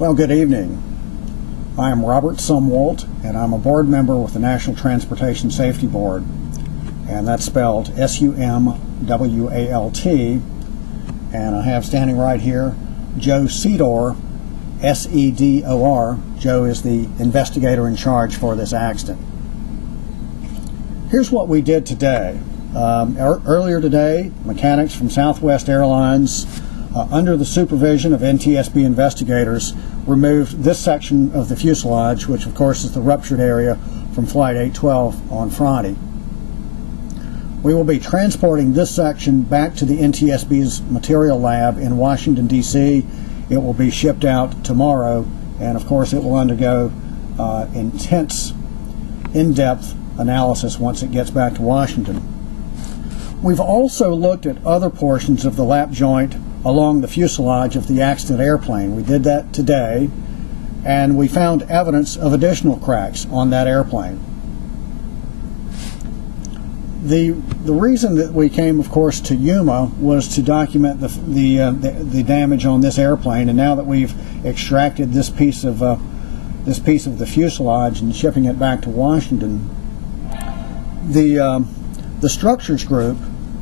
Well, good evening. I am Robert Sumwalt, and I'm a board member with the National Transportation Safety Board, and that's spelled S-U-M-W-A-L-T, and I have standing right here Joe Sedor, S-E-D-O-R. Joe is the investigator in charge for this accident. Here's what we did today. Earlier today, mechanics from Southwest Airlines, under the supervision of NTSB investigators, removed this section of the fuselage, which of course is the ruptured area from Flight 812 on Friday. We will be transporting this section back to the NTSB's material lab in Washington, D.C. It will be shipped out tomorrow, and of course it will undergo intense, in-depth analysis once it gets back to Washington. We've also looked at other portions of the lap joint along the fuselage of the accident airplane. We did that today, and we found evidence of additional cracks on that airplane. The reason that we came, of course, to Yuma was to document the damage on this airplane, and now that we've extracted this piece of the fuselage and shipping it back to Washington, the structures group,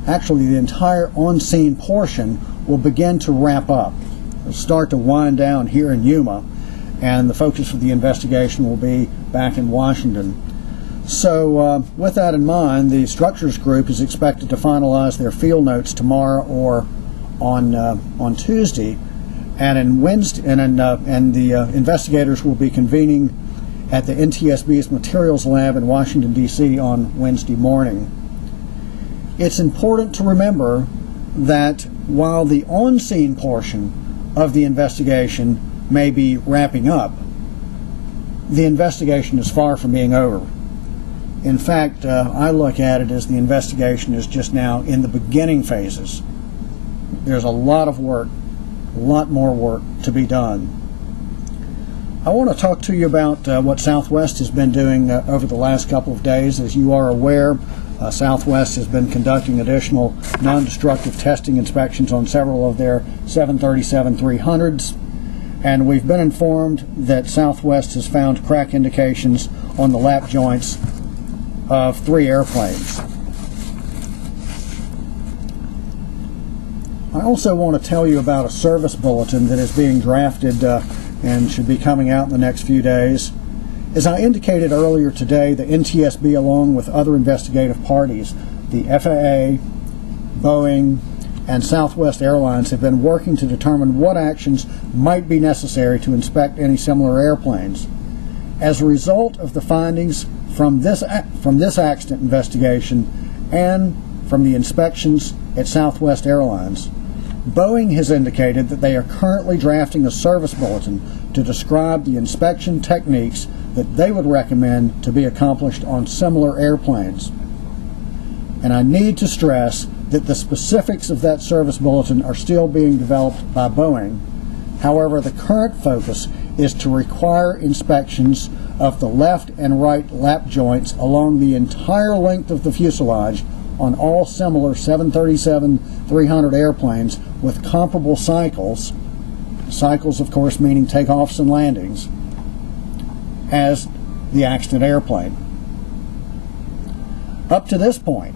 actually the entire on-scene portion, will begin to wrap up. It'll start to wind down here in Yuma, and the focus of the investigation will be back in Washington. So with that in mind, the structures group is expected to finalize their field notes tomorrow or on Tuesday, and the investigators will be convening at the NTSB's materials lab in Washington, D.C. on Wednesday morning. It's important to remember that while the on-scene portion of the investigation may be wrapping up, the investigation is far from being over. In fact, I look at it as the investigation is just now in the beginning phases. There's a lot of work, a lot more work to be done. I want to talk to you about what Southwest has been doing over the last couple of days. As you are aware, Southwest has been conducting additional non-destructive testing inspections on several of their 737-300s, and we've been informed that Southwest has found crack indications on the lap joints of 3 airplanes. I also want to tell you about a service bulletin that is being drafted and should be coming out in the next few days. As I indicated earlier today, the NTSB, along with other investigative parties, the FAA, Boeing, and Southwest Airlines, have been working to determine what actions might be necessary to inspect any similar airplanes. As a result of the findings from this accident investigation and from the inspections at Southwest Airlines, Boeing has indicated that they are currently drafting a service bulletin to describe the inspection techniques that they would recommend to be accomplished on similar airplanes. And I need to stress that the specifics of that service bulletin are still being developed by Boeing. However, the current focus is to require inspections of the left and right lap joints along the entire length of the fuselage on all similar 737-300 airplanes with comparable cycles, of course meaning takeoffs and landings, as the accident airplane. Up to this point,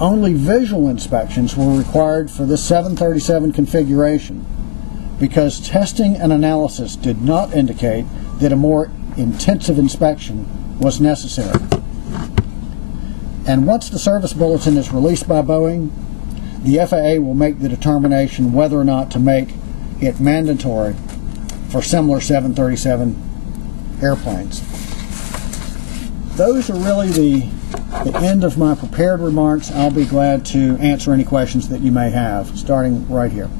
only visual inspections were required for this 737 configuration because testing and analysis did not indicate that a more intensive inspection was necessary. And once the service bulletin is released by Boeing, the FAA will make the determination whether or not to make it mandatory for similar 737 airplanes. Those are really the end of my prepared remarks. I'll be glad to answer any questions that you may have, starting right here.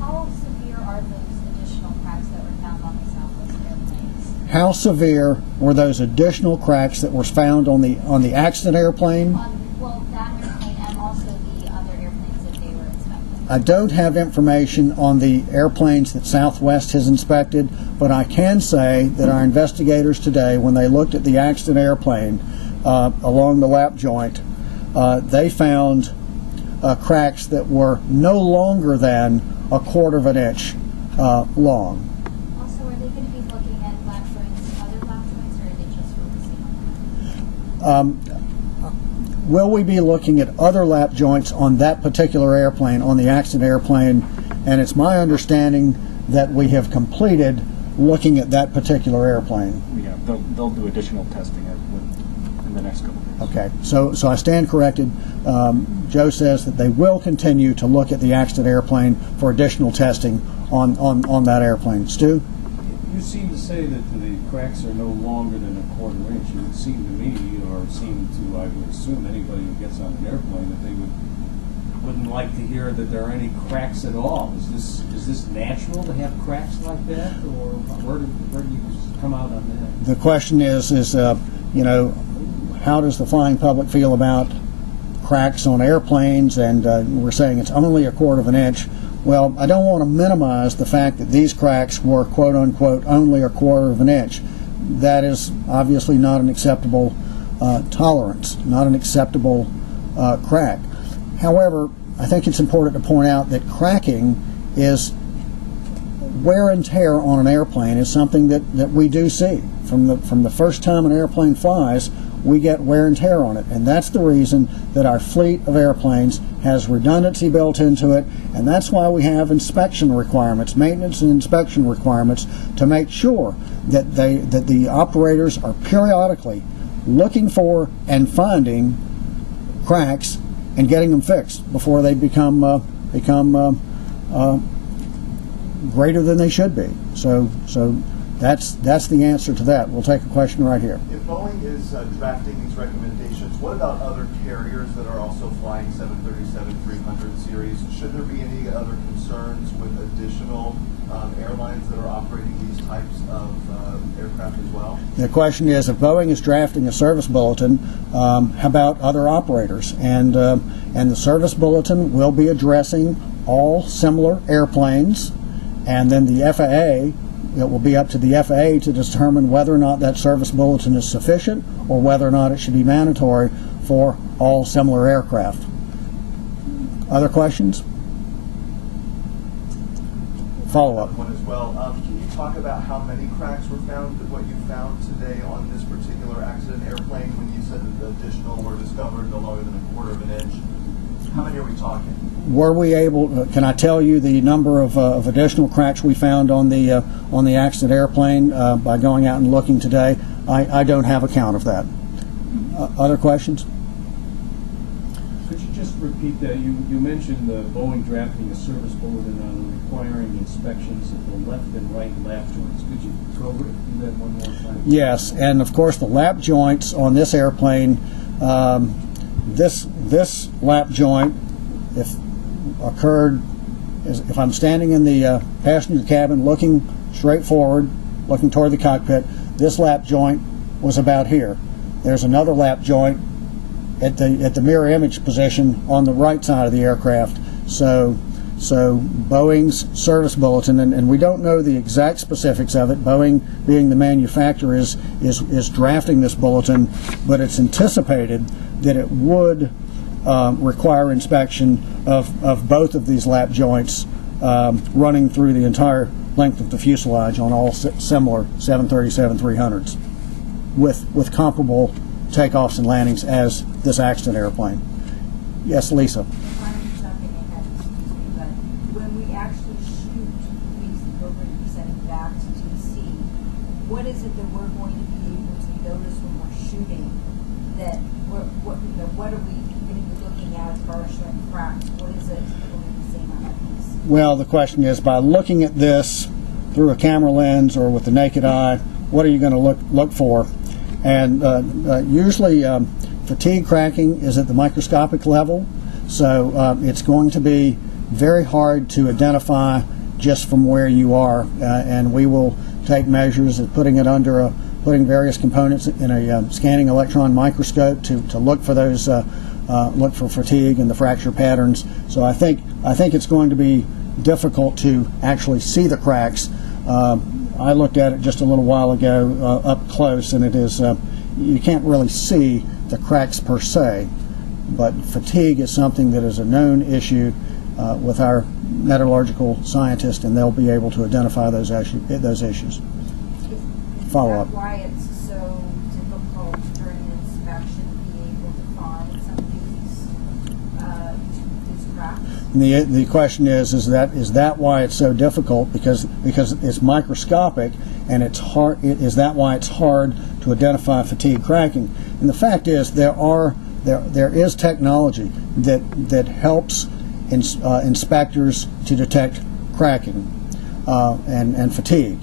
How severe are those additional cracks that were found on the Southwest airplanes? How severe were those additional cracks that were found on the accident airplane? Well, that airplane and also the other airplanes that they were inspecting. I don't have information on the airplanes that Southwest has inspected, but I can say that our investigators today, when they looked at the accident airplane along the lap joint, they found cracks that were no longer than 1/4 of an inch long. Also, are they going to be looking at lap joints, other lap joints, or are they just focusing on that? Will we be looking at other lap joints on that particular airplane, on the accident airplane? And it's my understanding that we have completed looking at that particular airplane. Yeah, they'll do additional testing in the next couple of days. Okay, so I stand corrected. Joe says that they will continue to look at the accident airplane for additional testing on that airplane. Stu? You seem to say that the cracks are no longer than a quarter inch. It would seem to me, or seem to, I would assume, anybody who gets on an airplane that they wouldn't like to hear that there are any cracks at all. Is this natural to have cracks like that, or where do you come out on that? The question is you know, how does the flying public feel about cracks on airplanes? And we're saying it's only a quarter of an inch. Well, I don't want to minimize the fact that these cracks were quote unquote only a quarter of an inch. That is obviously not an acceptable tolerance, not an acceptable crack. However, I think it's important to point out that cracking is wear and tear on an airplane is something that we do see. From the first time an airplane flies, we get wear and tear on it, and that's the reason that our fleet of airplanes has redundancy built into it, and that's why we have inspection requirements, maintenance and inspection requirements, to make sure that the operators are periodically looking for and finding cracks and getting them fixed before they become greater than they should be. So that's the answer to that. We'll take a question right here. If Boeing is drafting these recommendations, what about other carriers that are also flying 737-300 series? Should there be any other concerns with additional airlines that are operating these types of aircraft as well? The question is, if Boeing is drafting a service bulletin, how about other operators? And the service bulletin will be addressing all similar airplanes, and then the FAA, it will be up to the FAA to determine whether or not that service bulletin is sufficient or whether or not it should be mandatory for all similar aircraft. Other questions? Follow-up. One as well. Can you talk about how many cracks were found, what you found today on this particular accident airplane when you said that the additional were discovered no longer than a quarter of an inch? How many are we talking? Were we able? Can I tell you the number of additional cracks we found on the accident airplane by going out and looking today? I don't have a count of that. Other questions? Could you just repeat that? You mentioned Boeing drafting a service bulletin on requiring inspections of the left and right lap joints. Could you do that one more time? Yes, and of course the lap joints on this airplane. This lap joint, if occurred, if I'm standing in the passenger cabin looking straight forward, looking toward the cockpit, this lap joint was about here. There's another lap joint at the mirror image position on the right side of the aircraft. So Boeing's service bulletin, and we don't know the exact specifics of it. Boeing, being the manufacturer, is drafting this bulletin, but it's anticipated that it would require inspection of both of these lap joints running through the entire length of the fuselage on all similar 737-300s with comparable takeoffs and landings as this accident airplane. Yes, Lisa. When we actually shoot these that we're going to be sending back to DC, what is it that we're going to be able to notice when we're shooting? That what are we going to be looking at as far as showing cracks? What is it that we're going to be seeing on that piece? Well, the question is, by looking at this through a camera lens or with the naked eye, what are you going to look for? And usually fatigue cracking is at the microscopic level, so it's going to be very hard to identify just from where you are, and we will take measures of putting various components in a scanning electron microscope to look for those look for fatigue and the fracture patterns. So I think it's going to be difficult to actually see the cracks. I looked at it just a little while ago up close, and it is you can't really see the cracks per se, but fatigue is something that is a known issue with our metallurgical scientist, and they'll be able to identify those issues. Is Follow that up. why it's so difficult during the inspection to be able to find some of these cracks? And the question is that why it's so difficult? Because it's microscopic, and it's hard. Is that why it's hard to identify fatigue cracking? And the fact is there is technology that helps inspectors to detect cracking and fatigue.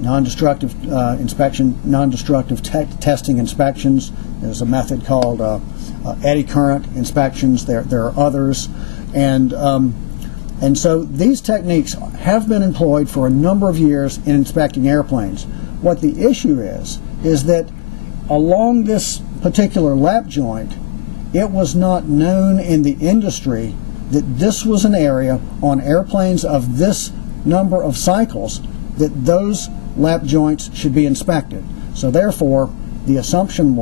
Non-destructive inspection, non-destructive testing inspections. There's a method called eddy current inspections. There are others, and so these techniques have been employed for a number of years in inspecting airplanes. What the issue is that along this particular lap joint, it was not known in the industry that this was an area on airplanes of this number of cycles that those lap joints should be inspected. So therefore, the assumption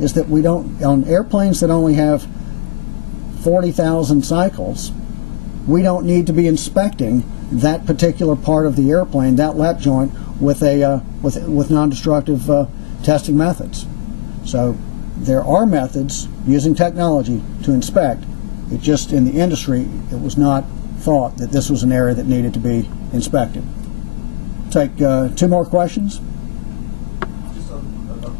is that we don't, on airplanes that only have 40,000 cycles, we don't need to be inspecting that particular part of the airplane, that lap joint, with non-destructive testing methods. So there are methods using technology to inspect. It just, in the industry, it was not thought that this was an area that needed to be inspected. Take two more questions. Just a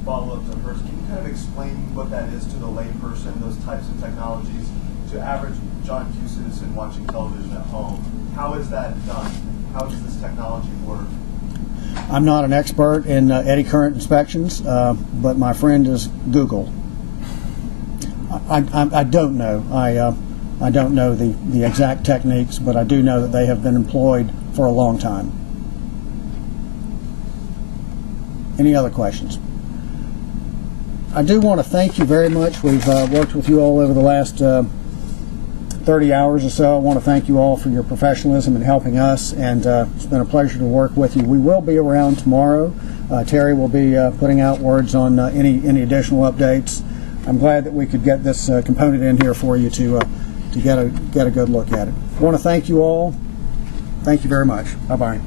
follow-up to hers. Can you kind of explain what that is to the layperson, those types of technologies, to average John Q citizen watching television at home? How is that done? How does this technology work? I'm not an expert in eddy current inspections, but my friend is Google. I don't know. I don't know the exact techniques, but I do know that they have been employed for a long time. Any other questions? I do want to thank you very much. We've worked with you all over the last 30 hours or so. I want to thank you all for your professionalism in helping us, and it's been a pleasure to work with you. We will be around tomorrow. Terry will be putting out words on any additional updates. I'm glad that we could get this component in here for you to get a good look at it. I want to thank you all. Thank you very much. Bye-bye.